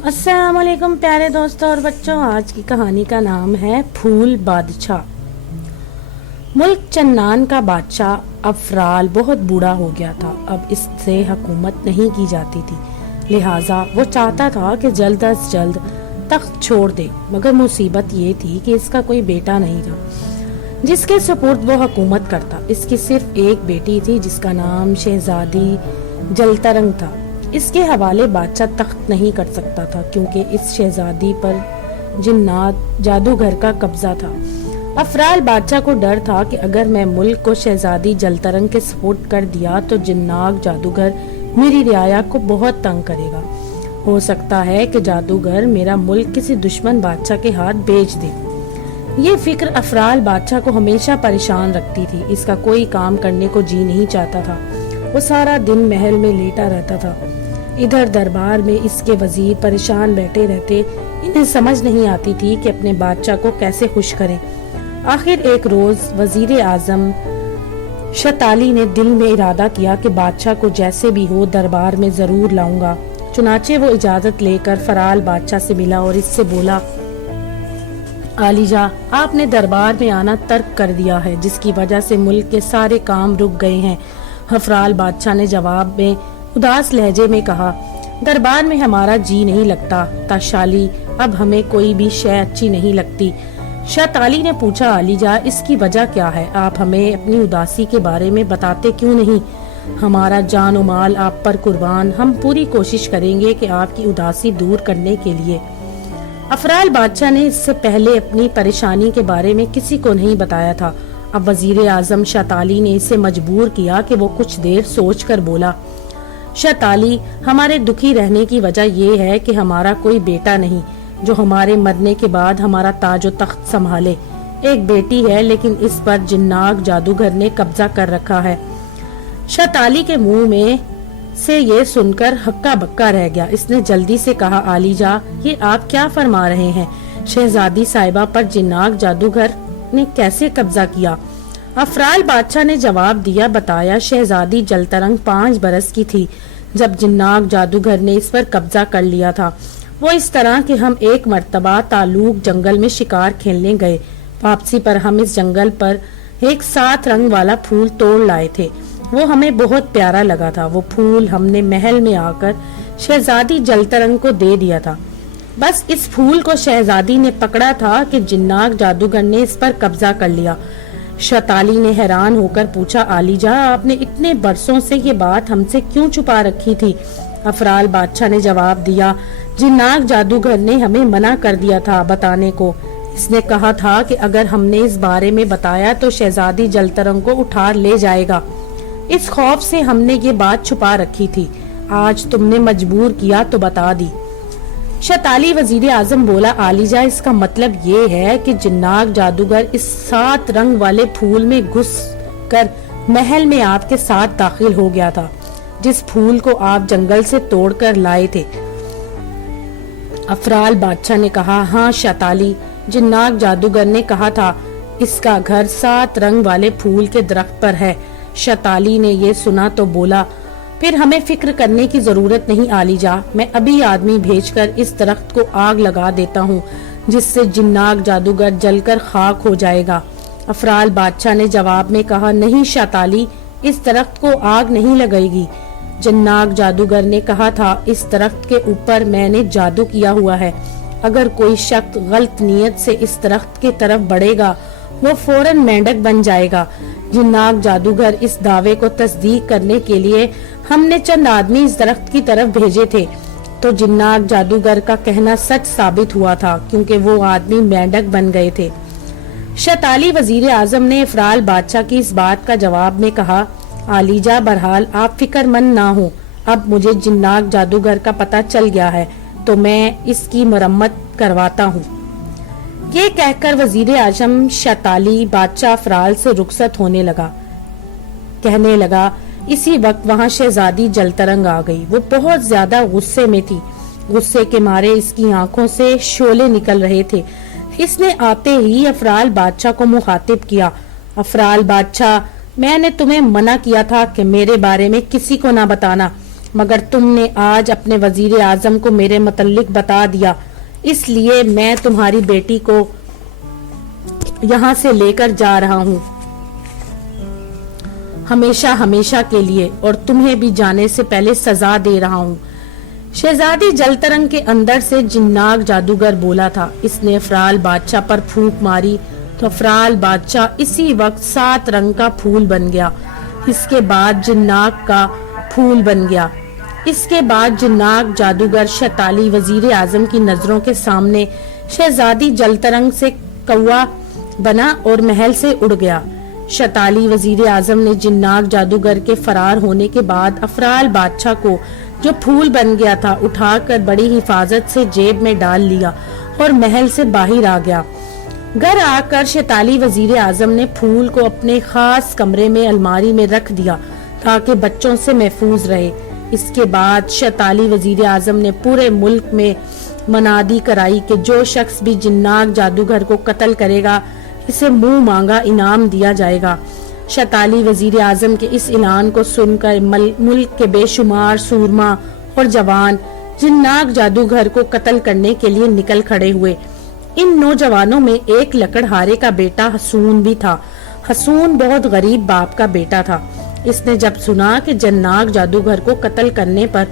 अस्सलाम वालेकुम प्यारे दोस्तों और बच्चों। आज की कहानी का नाम है फूल बादशाह। मुल्क चन्नान का बादशाह अफराल बहुत बूढ़ा हो गया था। अब इससे हुकूमत नहीं की जाती थी, लिहाजा वो चाहता था कि जल्द अज जल्द तख्त छोड़ दे। मगर मुसीबत ये थी कि इसका कोई बेटा नहीं था जिसके सुपुर्द वो हुकूमत करता। इसकी सिर्फ एक बेटी थी जिसका नाम शहजादी जलतरंग था। इसके हवाले बादशाह तख्त नहीं कर सकता था क्योंकि इस शहजादी पर जिन्नात जादूगर का कब्जा था। अफराल बादशाह को डर था कि अगर मैं मुल्क को शहजादी जलतरंग के सपुर्द कर दिया तो जिन्नात जादूगर मेरी रियाया को बहुत तंग करेगा। हो सकता है कि जादूगर मेरा मुल्क किसी दुश्मन बादशाह के हाथ बेच दे। ये फिक्र अफराल बादशाह को हमेशा परेशान रखती थी। इसका कोई काम करने को जी नहीं चाहता था। वो सारा दिन महल में लेटा रहता था। इधर दरबार में इसके वजीर परेशान बैठे रहते। इन्हें समझ नहीं आती थी कि अपने बादशाह को कैसे खुश करें। आखिर एक रोज वजीर आजम शताली ने दिल में इरादा किया कि बादशाह को जैसे भी हो दरबार में जरूर लाऊंगा। चुनाचे वो इजाजत लेकर फराल बादशाह से मिला और इससे बोला, आलीजा, आपने दरबार में आना तर्क कर दिया है जिसकी वजह से मुल्क के सारे काम रुक गए हैं। अफराल बादशाह ने जवाब में उदास लहजे में कहा, दरबार में हमारा जी नहीं लगता ताशाली, अब हमें कोई भी शय अच्छी नहीं लगती। शताली ने पूछा, आलीजा, इसकी वजह क्या है? आप हमें अपनी उदासी के बारे में बताते क्यों नहीं? हमारा जान और माल आप पर कुर्बान। हम पूरी कोशिश करेंगे कि आपकी उदासी दूर करने के लिए। अफराल बादशाह ने इससे पहले अपनी परेशानी के बारे में किसी को नहीं बताया था। अब वजीर आजम शताली ने इसे मजबूर किया कि वो कुछ देर सोच कर बोला, शताली, हमारे दुखी रहने की वजह ये है कि हमारा कोई बेटा नहीं जो हमारे मरने के बाद हमारा ताज और तख्त संभाले। एक बेटी है लेकिन इस पर जिन्नाग जादूगर ने कब्जा कर रखा है। शताली के मुंह में से ये सुनकर हक्का बक्का रह गया। इसने जल्दी से कहा, आलीजा, ये आप क्या फरमा रहे हैं? शहजादी साहिबा पर जिन्नाग जादूगर ने कैसे कब्जा किया? अफराल बादशाह ने जवाब दिया, बताया, शहजादी जलतरंग 5 बरस की थी जब जिन्नाग जादूगर ने इस पर कब्जा कर लिया था। वो इस तरह कि हम एक मर्तबा तालुक जंगल में शिकार खेलने गए। वापसी पर हम इस जंगल पर एक 7 रंग वाला फूल तोड़ लाए थे। वो हमें बहुत प्यारा लगा था। वो फूल हमने महल में आकर शहजादी जलतरंग को दे दिया था। बस इस फूल को शहजादी ने पकड़ा था कि जिन्नाग जादूगर ने इस पर कब्जा कर लिया। शताली ने हैरान होकर पूछा, आलीजा, आपने इतने बरसों से ये बात हमसे क्यों छुपा रखी थी? अफराल बादशाह ने जवाब दिया, जिन्नाग जादूगर ने हमें मना कर दिया था बताने को। इसने कहा था कि अगर हमने इस बारे में बताया तो शहजादी जलतरंग को उठा ले जाएगा। इस खौफ से हमने ये बात छुपा रखी थी। आज तुमने मजबूर किया तो बता दी। शताली वजीर आजम बोला, आलीजा, इसका मतलब ये है कि जिन्नाग जादूगर इस 7 रंग वाले फूल में घुस कर महल में आपके साथ दाखिल हो गया था, जिस फूल को आप जंगल से तोड़कर लाए थे। अफराल बादशाह ने कहा, हाँ शताली, जिन्नाग जादूगर ने कहा था इसका घर 7 रंग वाले फूल के दरख्त पर है। शताली ने ये सुना तो बोला, फिर हमें फिक्र करने की जरूरत नहीं आलीजा, मैं अभी आदमी भेजकर इस दरख्त को आग लगा देता हूँ जिससे जिन्नाग जादूगर जलकर खाक हो जाएगा। अफराल बादशाह ने जवाब में कहा, नहीं शताली, इस दरख्त को आग नहीं लगेगी। जिन्नाग जादूगर ने कहा था इस दरख्त के ऊपर मैंने जादू किया हुआ है। अगर कोई शख्स गलत नीयत से इस दरख्त की तरफ बढ़ेगा वो फौरन मेंढक बन जाएगा। जिन्नाग जादूगर इस दावे को तस्दीक करने के लिए हमने चंद आदमी इस दरख्त की तरफ भेजे थे तो जिन्नाग जादूगर का कहना सच साबित हुआ था क्योंकि वो आदमी मेंढक बन गए थे। शताली वजीर आजम ने अफराल बादशाह की इस बात का जवाब में कहा, आलीजा, बहरहाल आप फिक्रमंद ना हो। अब मुझे जिन्नाग जादूगर का पता चल गया है तो मैं इसकी मरम्मत करवाता हूँ। ये कहकर वजीर आजम शताली बादशाह अफराल से रुखसत होने लगा। कहने लगा, इसी वक्त वहाँ शहजादी जलतरंग आ गई। वो बहुत ज्यादा गुस्से में थी। गुस्से के मारे इसकी आंखों से शोले निकल रहे थे। इसने आते ही अफराल बादशाह को मुखातिब किया, अफराल बादशाह, मैंने तुम्हें मना किया था कि मेरे बारे में किसी को ना बताना। मगर तुमने आज अपने वजीर आजम को मेरे मुतल्लिक बता दिया, इसलिए मैं तुम्हारी बेटी को यहाँ से लेकर जा रहा हूँ हमेशा हमेशा के लिए, और तुम्हें भी जाने से पहले सजा दे रहा हूँ। शहजादी जलतरंग के अंदर से जिन्नाक जादूगर बोला था। इसने अफराल बादशाह पर फूंक मारी तो अफराल बादशाह इसी वक्त 7 रंग का फूल बन गया। इसके बाद जिन्नाक का फूल बन गया। इसके बाद जिन्नाक जादूगर शैताली वजीर आजम की नजरों के सामने शहजादी जलतरंग से कौवा बना और महल से उड़ गया। शैताली वजीर आजम ने जिन्नाक जादूगर के फरार होने के बाद अफराल बादशाह को जो फूल बन गया था उठाकर बड़ी हिफाजत से जेब में डाल लिया और महल से बाहर आ गया। घर आकर शैताली वजीर आजम ने फूल को अपने खास कमरे में अलमारी में रख दिया ताकि बच्चों से महफूज रहे। इसके बाद शैताली वजीर आजम ने पूरे मुल्क में मनादी कराई कि जो शख्स भी जिन्नाक जादूगर को कत्ल करेगा इसे मुंह मांगा इनाम दिया जाएगा। शैताली वजीर आजम के इस ऐलान को सुनकर मुल्क के बेशुमार सूरमा और जवान जिन्नाक जादूगर को कत्ल करने के लिए निकल खड़े हुए। इन नौजवानों में एक लकड़हारे का बेटा हसून भी था। हसून बहुत गरीब बाप का बेटा था। इसने जब सुना कि जिन्नाक जादूगर को कत्ल करने पर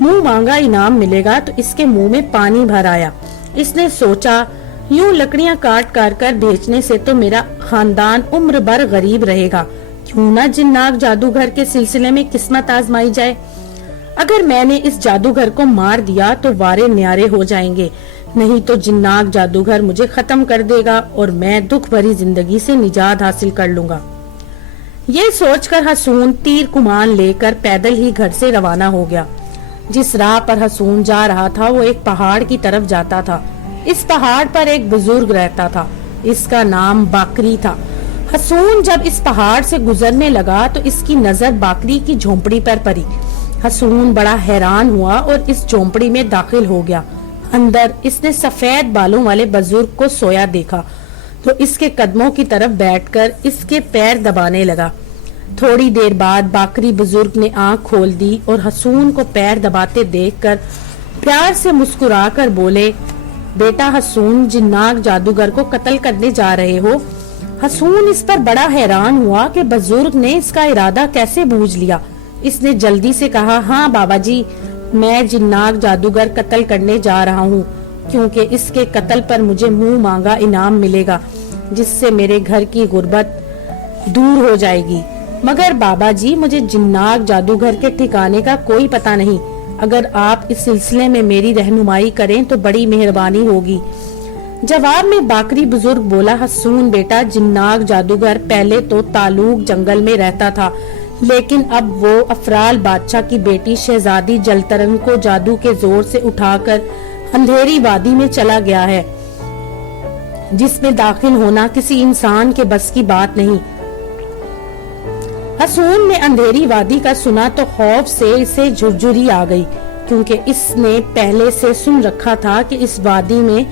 मुंह मांगा इनाम मिलेगा तो इसके मुंह में पानी भर आया। इसने सोचा, यूं लकड़ियां काट काट कर बेचने से तो मेरा खानदान उम्र भर गरीब रहेगा, क्यों ना जिन्नाक जादूगर के सिलसिले में किस्मत आजमाई जाए। अगर मैंने इस जादूगर को मार दिया तो वारे न्यारे हो जाएंगे, नहीं तो जिन्नाक जादूगर मुझे खत्म कर देगा और मैं दुख भरी जिंदगी से निजात हासिल कर लूंगा। ये सोचकर हसून तीर कुमान लेकर पैदल ही घर से रवाना हो गया। जिस राह पर हसून जा रहा था वो एक पहाड़ की तरफ जाता था। इस पहाड़ पर एक बुजुर्ग रहता था। इसका नाम बाकरी था। हसून जब इस पहाड़ से गुजरने लगा तो इसकी नजर बाकरी की झोंपड़ी पर पड़ी। हसून बड़ा हैरान हुआ और इस झोंपड़ी में दाखिल हो गया। अंदर इसने सफेद बालों वाले बुजुर्ग को सोया देखा तो इसके कदमों की तरफ बैठकर इसके पैर दबाने लगा। थोड़ी देर बाद बाकरी बुजुर्ग ने आंख खोल दी और हसून को पैर दबाते देखकर प्यार से मुस्कुराकर बोले, बेटा हसून, जिन्नाक जादूगर को कत्ल करने जा रहे हो। हसून इस पर बड़ा हैरान हुआ कि बुजुर्ग ने इसका इरादा कैसे बूझ लिया। इसने जल्दी से कहा, हाँ बाबा जी, मैं जिन्नाक जादूगर कत्ल करने जा रहा हूँ क्योंकि इसके कत्ल पर मुझे मुंह मांगा इनाम मिलेगा जिससे मेरे घर की गुर्बत दूर हो जाएगी। मगर बाबा जी, मुझे जिन्नाक जादूगर के ठिकाने का कोई पता नहीं। अगर आप इस सिलसिले में मेरी रहनुमाई करें तो बड़ी मेहरबानी होगी। जवाब में बाकरी बुजुर्ग बोला, हसून बेटा, जिन्नाक जादूगर पहले तो तालुक जंगल में रहता था, लेकिन अब वो अफराल बादशाह की बेटी शहजादी जलतरंग को जादू के जोर से उठाकर अंधेरी वादी में चला गया है, जिसमें दाखिल होना किसी इंसान के बस की बात नहीं। हसून ने अंधेरी वादी का सुना तो खौफ से इसे झुरझुरी आ गई, क्योंकि इसने पहले से सुन रखा था कि इस वादी में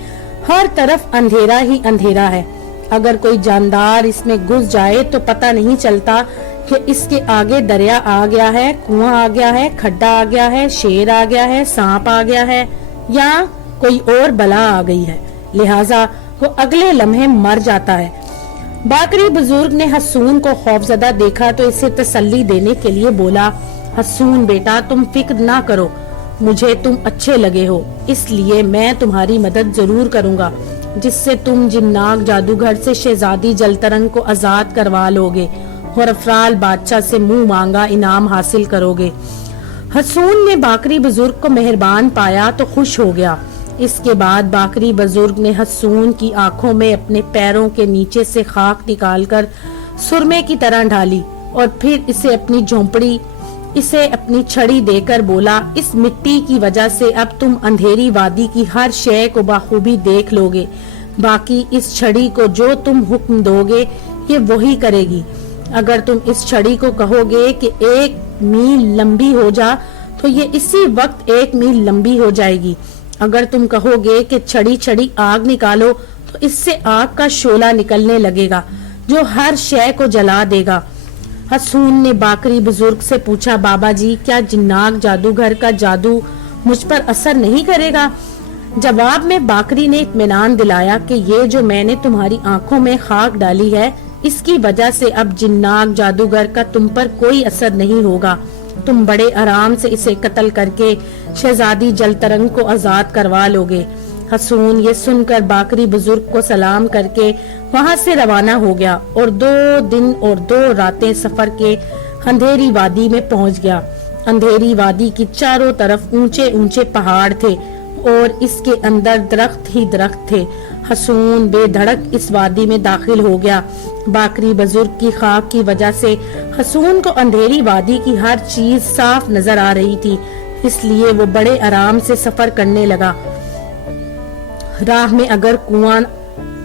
हर तरफ अंधेरा ही अंधेरा है। अगर कोई जानदार इसमें घुस जाए तो पता नहीं चलता कि इसके आगे दरिया आ गया है, कुआं आ गया है, खड्डा आ गया है, शेर आ गया है, सांप आ गया है या कोई और बला आ गई है। लिहाजा वो अगले लम्हे मर जाता है। बाकरी बुजुर्ग ने हसून को खौफजदा देखा तो इसे तसल्ली देने के लिए बोला, हसून बेटा, तुम फिक्र ना करो, मुझे तुम अच्छे लगे हो, इसलिए मैं तुम्हारी मदद जरूर करूंगा, जिससे तुम जिन्नाक जादूगर से शहजादी जलतरंग को आजाद करवा लोगे और अफराल बादशाह से मुंह मांगा इनाम हासिल करोगे। हसून ने बाकरी बुजुर्ग को मेहरबान पाया तो खुश हो गया। इसके बाद बाकरी बुजुर्ग ने हसून की आंखों में अपने पैरों के नीचे से खाक निकालकर सुरमे की तरह ढाली और फिर इसे अपनी छड़ी देकर बोला, इस मिट्टी की वजह से अब तुम अंधेरी वादी की हर शय को बाखूबी देख लोगे। बाकी इस छड़ी को जो तुम हुक्म दोगे ये वही करेगी। अगर तुम इस छड़ी को कहोगे कि 1 मील लंबी हो जा तो ये इसी वक्त 1 मील लंबी हो जाएगी। अगर तुम कहोगे कि छड़ी छड़ी आग निकालो तो इससे आग का शोला निकलने लगेगा जो हर शय को जला देगा। हसून ने बाकरी बुजुर्ग से पूछा, बाबा जी क्या जिन्नाक जादूगर का जादू मुझ पर असर नहीं करेगा? जवाब में बाकरी ने इत्मीनान दिलाया कि ये जो मैंने तुम्हारी आंखों में खाक डाली है, इसकी वजह से अब जिन्नाक जादूगर का तुम पर कोई असर नहीं होगा। तुम बड़े आराम से इसे कत्ल करके शहजादी जलतरंग को आजाद करवा लोगे। हसून ये सुनकर बाकरी बुजुर्ग को सलाम करके वहां से रवाना हो गया और 2 दिन और 2 रातें सफर के अंधेरी वादी में पहुंच गया। अंधेरी वादी की चारों तरफ ऊंचे ऊंचे पहाड़ थे और इसके अंदर दरख्त ही दरख्त थे। हसून बेधड़क इस वादी में दाखिल हो गया। बाकरी बुजुर्ग की खाक की वजह से हसून को अंधेरी वादी की हर चीज साफ नजर आ रही थी, इसलिए वो बड़े आराम से सफर करने लगा। राह में अगर कुआं,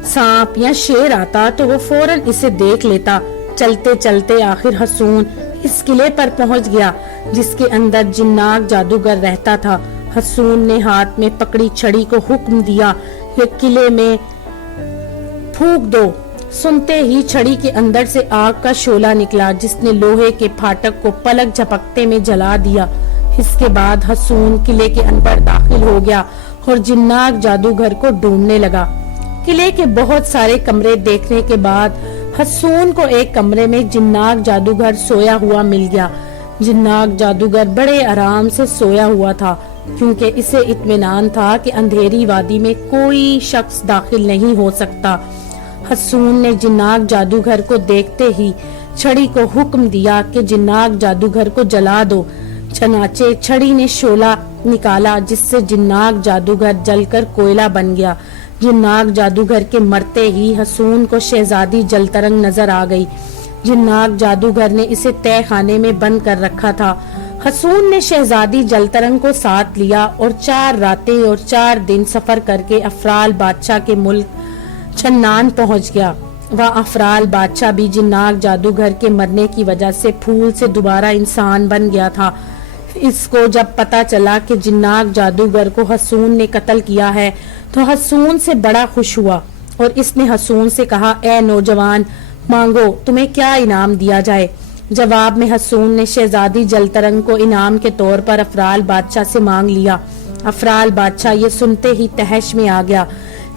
सांप या शेर आता तो वो फौरन इसे देख लेता। चलते चलते आखिर हसून इस किले पर पहुंच गया जिसके अंदर जिन्नाक जादूगर रहता था। हसून ने हाथ में पकड़ी छड़ी को हुक्म दिया कि किले में फूंक दो। सुनते ही छड़ी के अंदर से आग का शोला निकला जिसने लोहे के फाटक को पलक झपकते में जला दिया। इसके बाद हसून किले के अंदर दाखिल हो गया और जिन्नाक जादूगर को ढूंढने लगा। किले के बहुत सारे कमरे देखने के बाद हसून को एक कमरे में जिन्नाक जादूगर सोया हुआ मिल गया। जिन्नाक जादूगर बड़े आराम से सोया हुआ था क्योंकि इसे इत्मीनान था कि अंधेरी वादी में कोई शख्स दाखिल नहीं हो सकता। हसून ने जिन्नाक जादूगर को देखते ही छड़ी को हुक्म दिया कि जिन्नाक जादूगर को जला दो। चनाचे छड़ी ने शोला निकाला जिससे जिन्नाक जादूगर जलकर कोयला बन गया। जिन्नाक जादूगर के मरते ही हसून को शहजादी जलतरंग नजर आ गई। जिन्नाक जादूगर ने इसे तय खाने में बंद कर रखा था। हसून ने शहजादी जलतरंग को साथ लिया और 4 रातें और 4 दिन सफर करके अफराल बादशाह के मुल्क छन्नान पहुंच गया। वह अफराल बादशाह भी जिन्नाक जादूगर के मरने की वजह से फूल से दोबारा इंसान बन गया था। इसको जब पता चला कि जिन्नाक जादूगर को हसून ने कत्ल किया है तो हसून से बड़ा खुश हुआ और इसने हसून से कहा, ए नौजवान, मांगो तुम्हें क्या इनाम दिया जाए। जवाब में हसून ने शहजादी जलतरंग को इनाम के तौर पर अफराल बादशाह से मांग लिया। अफराल बादशाह ये सुनते ही तहश में आ गया।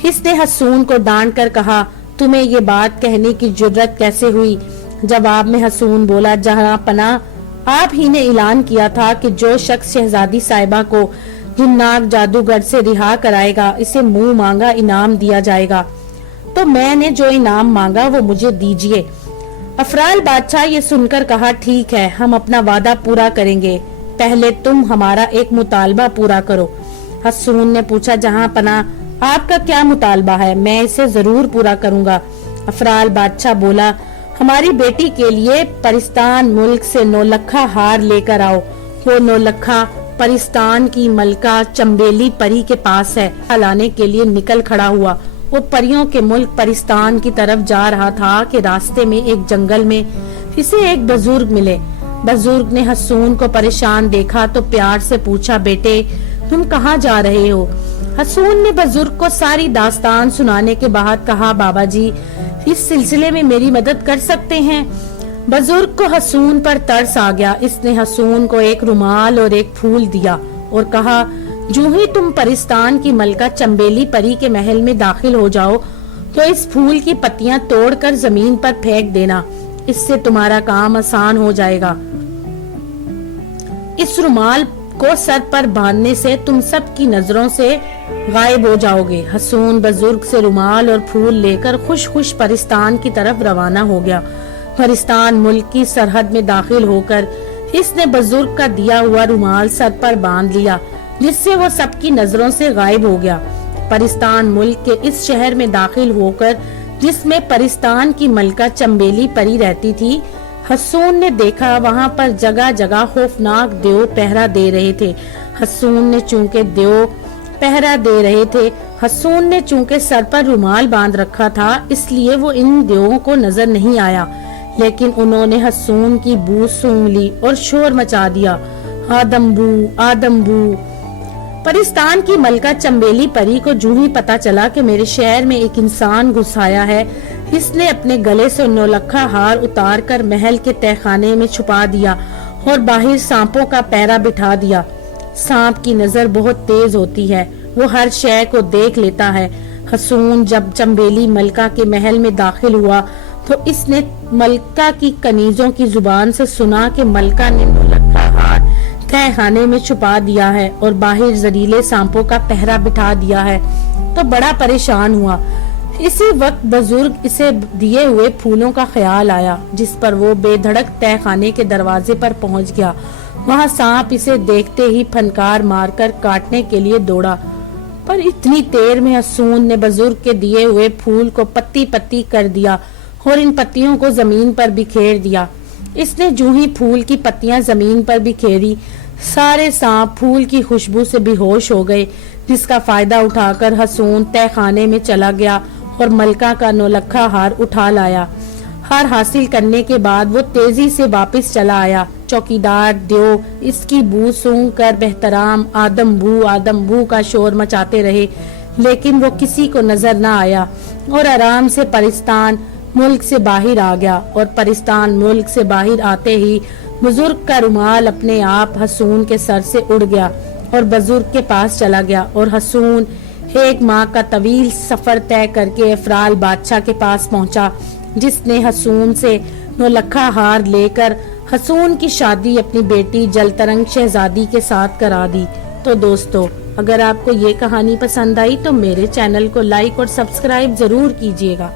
इसने हसून को डांट कर कहा, तुम्हें ये बात कहने की जुर्रत कैसे हुई? जवाब में हसून बोला, जहां पना, आप ही ने ऐलान किया था कि जो शख्स शहजादी साहिबा को जिन्नाक जादूगर से रिहा कराएगा इसे मुंह मांगा इनाम दिया जाएगा, तो मैंने जो इनाम मांगा वो मुझे दीजिए। अफराल बादशाह ये सुनकर कहा, ठीक है, हम अपना वादा पूरा करेंगे, पहले तुम हमारा एक मुतालबा पूरा करो। हसून ने पूछा, जहां पना, आपका क्या मुतालबा है? मैं इसे जरूर पूरा करूंगा। अफराल बादशाह बोला, हमारी बेटी के लिए परिस्तान मुल्क से 9 लखा हार लेकर आओ। वो 9 लखा परिस्तान की मलका चंबेली परी के पास है। लाने के लिए निकल खड़ा हुआ। वो परियों के मुल्क परिस्तान की तरफ जा रहा था कि रास्ते में एक जंगल में इसे एक बुजुर्ग मिले। बुजुर्ग ने हसून को परेशान देखा तो प्यार से पूछा, बेटे तुम कहाँ जा रहे हो? हसून ने बुजुर्ग को सारी दास्तान सुनाने के बाद कहा, बाबा जी इस सिलसिले में मेरी मदद कर सकते हैं। बुजुर्ग को हसून पर तरस आ गया। इसने हसून को एक रुमाल और एक फूल दिया और कहा, जो ही तुम परिस्तान की मलका चंबेली परी के महल में दाखिल हो जाओ तो इस फूल की पत्तियां तोड़कर जमीन पर फेंक देना, इससे तुम्हारा काम आसान हो जाएगा। इस रुमाल को सर पर बांधने से तुम सब की नजरों से गायब हो जाओगे। हसून बुजुर्ग से रुमाल और फूल लेकर खुश खुश परिस्तान की तरफ रवाना हो गया। परिस्तान मुल्क की सरहद में दाखिल होकर इसने बुजुर्ग का दिया हुआ रुमाल सर पर बांध लिया जिससे वो सबकी नजरों से गायब हो गया। परिस्तान मुल्क के इस शहर में दाखिल होकर जिसमें परिस्तान की मलका चंबेली परी रहती थी, हसून ने देखा वहां पर जगह जगह खौफनाक देव पहरा दे रहे थे। हसून ने चूंकि देव पहरा दे रहे थे, हसून ने चूंकि सर पर रुमाल बांध रखा था, इसलिए वो इन देवों को नजर नहीं आया, लेकिन उन्होंने हसून की बू सूंघ ली और शोर मचा दिया, आदम्बू आदम्बू। परिस्तान की मलका चंबेली परी को जूं ही पता चला कि मेरे शहर में एक इंसान घुस आया है, اس نے اپنے گلے سے نولکھا ہار اتار کر محل کے تہخانے میں چھپا دیا اور باہر سانپوں کا پیرا بٹھا دیا۔ سانپ کی نظر بہت تیز ہوتی ہے، وہ ہر شے کو دیکھ لیتا ہے۔ حسون جب چمبیلی ملکہ کے محل میں داخل ہوا تو اس نے ملکہ کی کنیزوں کی زبان سے سنا کہ ملکہ نے نولکھا ہار تہخانے میں چھپا دیا ہے اور باہر زہریلے سانپوں کا پہرا بٹھا دیا ہے، تو بڑا پریشان ہوا۔ اسی وقت بزرگ اسے دیے ہوئے پھولوں کا خیال آیا، جس پر وہ بے دھڑک تہخانے کے دروازے پر پہنچ گیا۔ وہاں سانپ اسے دیکھتے ہی پھنکار مار کر کاٹنے کے لیے دوڑا، پر اتنی دیر میں حسون نے بزرگ کے دیے ہوئے پھول کو پتی پتی کر دیا اور ان پتیوں کو زمین پر بکھیر دیا۔ اس نے جو ہی پھول کی پتیاں زمین پر بکھیری، سارے سانپ پھول کی خوشبو سے بے ہوش ہو گئے، جس کا فائدہ اٹھا کر حسون تہخانے میں چلا گیا اور ملکہ کا نولکھا ہار اٹھا لایا۔ ہار حاصل کرنے کے بعد وہ تیزی سے واپس چلا آیا۔ چوکیدار دیو اس کی بو سونگ کر بہترام آدم بو کا شور مچاتے رہے، لیکن وہ کسی کو نظر نہ آیا اور آرام سے پرستان ملک سے باہر آ گیا، اور پرستان ملک سے باہر آتے ہی بزرگ کا رومال اپنے آپ حسون کے سر سے اڑ گیا اور بزرگ کے پاس چلا گیا، اور حسون 1 ماہ کا طویل سفر طے کر کے افرال بادشاہ کے پاس پہنچا، جس نے حسون سے نولکھا ہار لے کر حسون کی شادی اپنی بیٹی جلترنگ شہزادی کے ساتھ کرا دی۔ تو دوستو، اگر آپ کو یہ کہانی پسند آئی تو میرے چینل کو لائک اور سبسکرائب ضرور کیجیے گا۔